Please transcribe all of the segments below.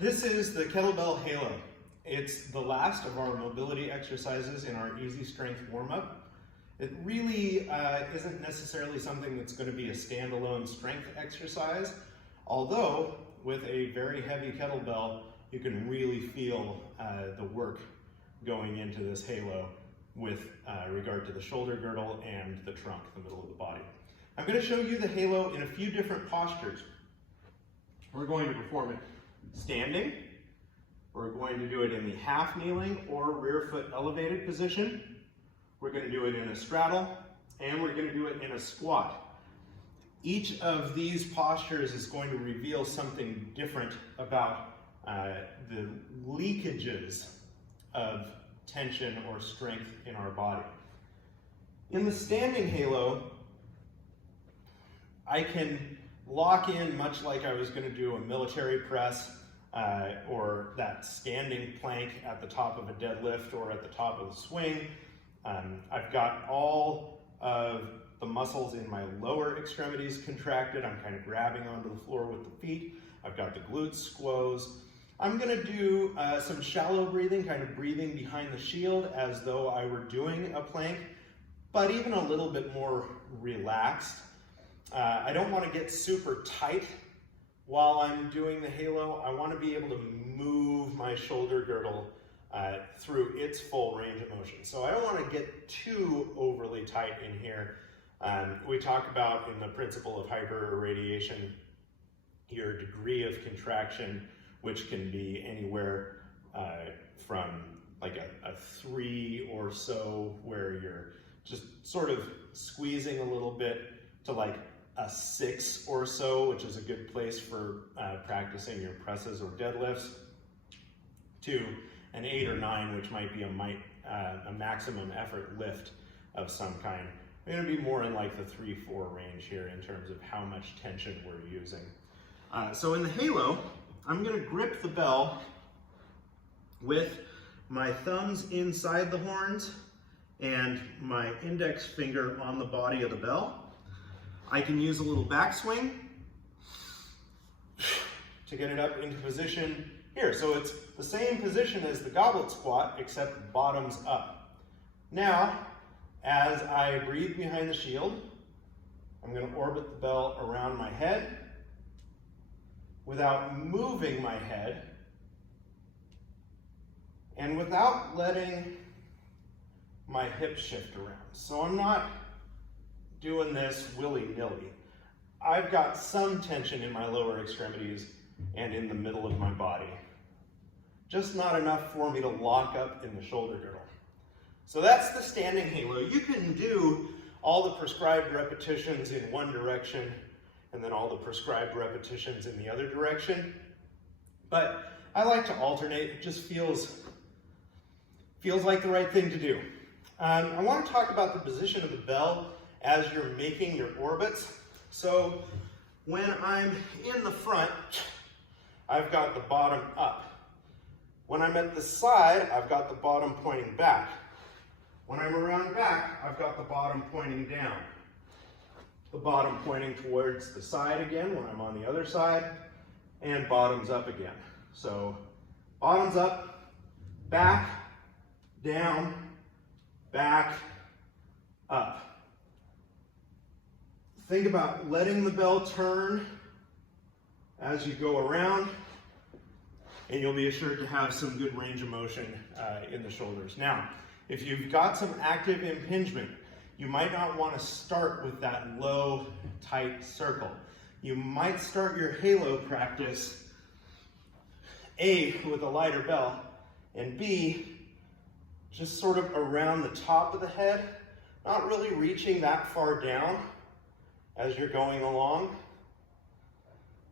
This is the kettlebell halo. It's the last of our mobility exercises in our easy strength warm-up. It really isn't necessarily something that's going to be a standalone strength exercise, although with a very heavy kettlebell, you can really feel the work going into this halo with regard to the shoulder girdle and the trunk, the middle of the body. I'm going to show you the halo in a few different postures. We're going to perform it standing. We're going to do it in the half kneeling or rear foot elevated position. We're going to do it in a straddle, and we're going to do it in a squat. Each of these postures is going to reveal something different about the leakages of tension or strength in our body. In the standing halo, I can lock in much like I was going to do a military press or that standing plank at the top of a deadlift or at the top of the swing. I've got all of the muscles in my lower extremities contracted. I'm kind of grabbing onto the floor with the feet. I've got the glutes squoze. I'm going to do some shallow breathing, kind of breathing behind the shield as though I were doing a plank, but even a little bit more relaxed. I don't want to get super tight while I'm doing the halo. I want to be able to move my shoulder girdle through its full range of motion. So I don't want to get too overly tight in here. We talk about in the principle of hyperradiation your degree of contraction, which can be anywhere from like a 3 or so, where you're just sort of squeezing a little bit, to like a 6 or so, which is a good place for practicing your presses or deadlifts, to an 8 or 9, which might be a maximum effort lift of some kind. We're going to be more in like the 3-4 range here in terms of how much tension we're using. So in the halo, I'm going to grip the bell with my thumbs inside the horns and my index finger on the body of the bell. I can use a little backswing to get it up into position here. So it's the same position as the goblet squat, except bottoms up. Now, as I breathe behind the shield, I'm going to orbit the bell around my head without moving my head and without letting my hips shift around. So I'm not doing this willy-nilly. I've got some tension in my lower extremities and in the middle of my body. Just not enough for me to lock up in the shoulder girdle. So that's the standing halo. You can do all the prescribed repetitions in one direction and then all the prescribed repetitions in the other direction. But I like to alternate. It just feels like the right thing to do. I want to talk about the position of the bell as you're making your orbits. So when I'm in the front, I've got the bottom up. When I'm at the side, I've got the bottom pointing back. When I'm around back, I've got the bottom pointing down. The bottom pointing towards the side again when I'm on the other side, and bottoms up again. So bottoms up, back, down, back, up. Think about letting the bell turn as you go around, and you'll be assured to have some good range of motion in the shoulders. Now, if you've got some active impingement, you might not want to start with that low, tight circle. You might start your halo practice, A, with a lighter bell, and B, just sort of around the top of the head, not really reaching that far down as you're going along.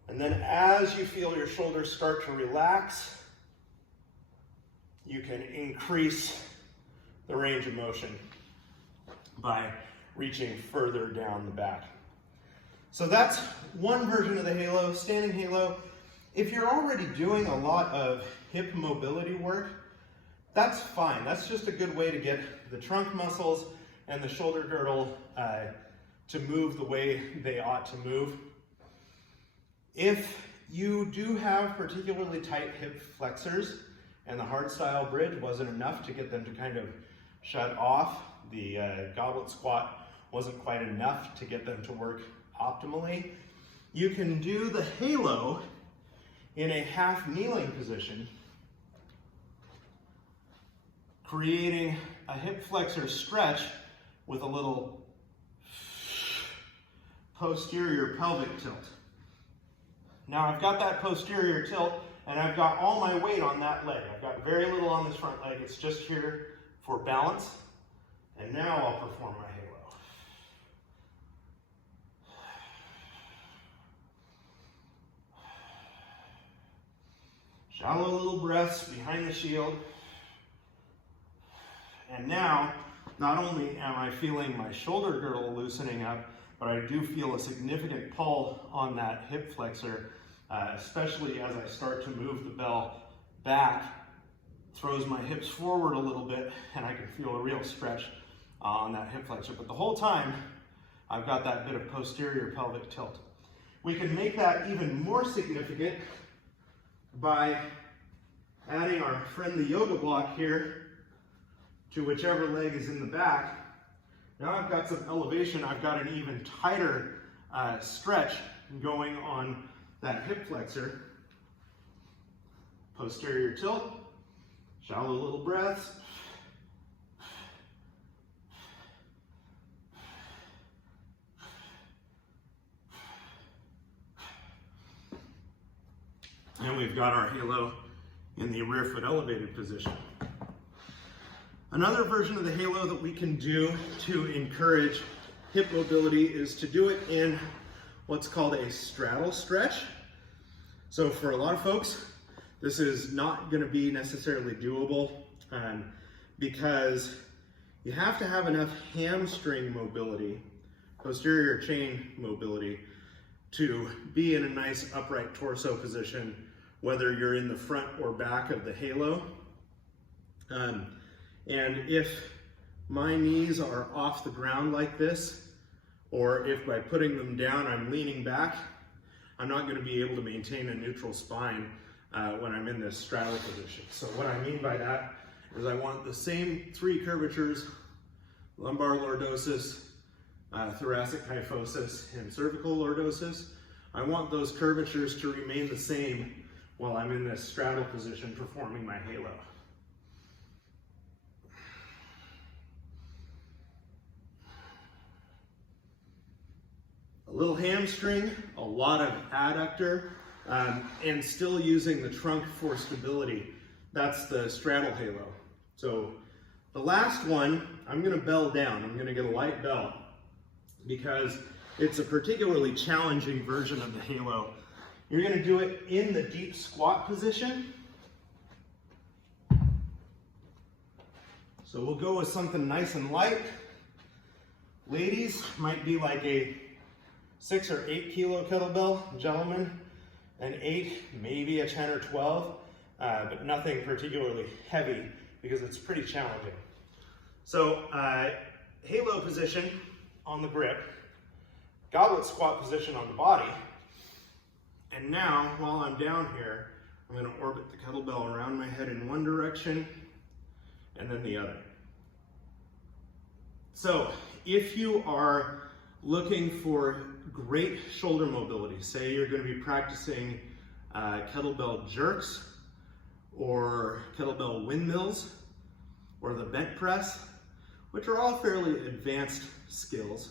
And then as you feel your shoulders start to relax, you can increase the range of motion by reaching further down the back. So that's one version of the halo, standing halo. If you're already doing a lot of hip mobility work, that's fine. That's just a good way to get the trunk muscles and the shoulder girdle to move the way they ought to move. If you do have particularly tight hip flexors, and the hardstyle bridge wasn't enough to get them to kind of shut off. The goblet squat wasn't quite enough to get them to work optimally. You can do the halo in a half kneeling position, creating a hip flexor stretch with a little posterior pelvic tilt. Now I've got that posterior tilt and I've got all my weight on that leg. I've got very little on this front leg. It's just here for balance. And now I'll perform my halo. Shallow little breaths behind the shield. And now, not only am I feeling my shoulder girdle loosening up, but I do feel a significant pull on that hip flexor, especially as I start to move the bell back, throws my hips forward a little bit, and I can feel a real stretch on that hip flexor. But the whole time, I've got that bit of posterior pelvic tilt. We can make that even more significant by adding our friendly yoga block here to whichever leg is in the back. Now I've got some elevation, I've got an even tighter stretch going on that hip flexor. Posterior tilt, shallow little breaths. And we've got our halo in the rear foot elevated position. Another version of the halo that we can do to encourage hip mobility is to do it in what's called a straddle stretch. So for a lot of folks, this is not going to be necessarily doable because you have to have enough hamstring mobility, posterior chain mobility, to be in a nice upright torso position, whether you're in the front or back of the halo. And if my knees are off the ground like this, or if by putting them down I'm leaning back, I'm not going to be able to maintain a neutral spine when I'm in this straddle position. So what I mean by that is I want the same three curvatures: lumbar lordosis, thoracic kyphosis, and cervical lordosis. I want those curvatures to remain the same while I'm in this straddle position performing my halo. A little hamstring, a lot of adductor, and still using the trunk for stability. That's the straddle halo. So the last one, I'm going to bell down. I'm going to get a light bell because it's a particularly challenging version of the halo. You're going to do it in the deep squat position. So we'll go with something nice and light. Ladies, might be like a 6 or 8 kilo kettlebell. Gentlemen, an 8, maybe a 10 or 12, but nothing particularly heavy because it's pretty challenging. So halo position on the grip, goblet squat position on the body, and now while I'm down here, I'm going to orbit the kettlebell around my head in one direction and then the other. So if you are looking for great shoulder mobility, say you're going to be practicing kettlebell jerks or kettlebell windmills or the bent press, which are all fairly advanced skills,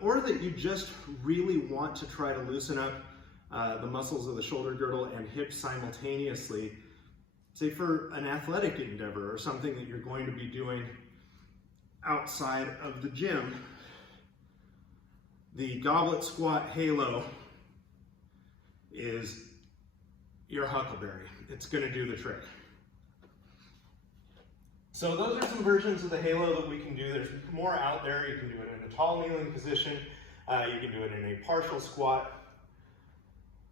or that you just really want to try to loosen up the muscles of the shoulder girdle and hips simultaneously, say for an athletic endeavor or something that you're going to be doing outside of the gym, the goblet squat halo is your huckleberry. It's going to do the trick. So those are some versions of the halo that we can do. There's more out there. You can do it in a tall kneeling position. You can do it in a partial squat.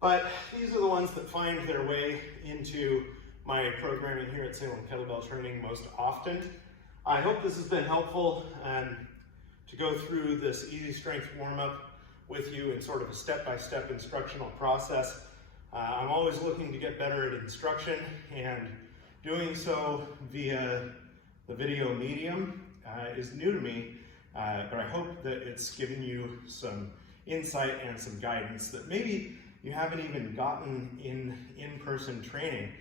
But these are the ones that find their way into my programming here at Salem Kettlebell Training most often. I hope this has been helpful to go through this easy strength warm-up with you in sort of a step-by-step instructional process. I'm always looking to get better at instruction, and doing so via the video medium is new to me, but I hope that it's given you some insight and some guidance that maybe you haven't even gotten in in-person training,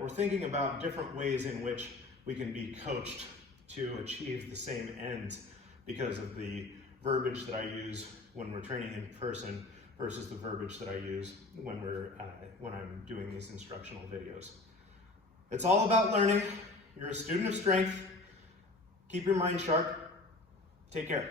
or thinking about different ways in which we can be coached to achieve the same ends because of the verbiage that I use when we're training in person versus the verbiage that I use when I'm doing these instructional videos. It's all about learning. You're a student of strength. Keep your mind sharp. Take care.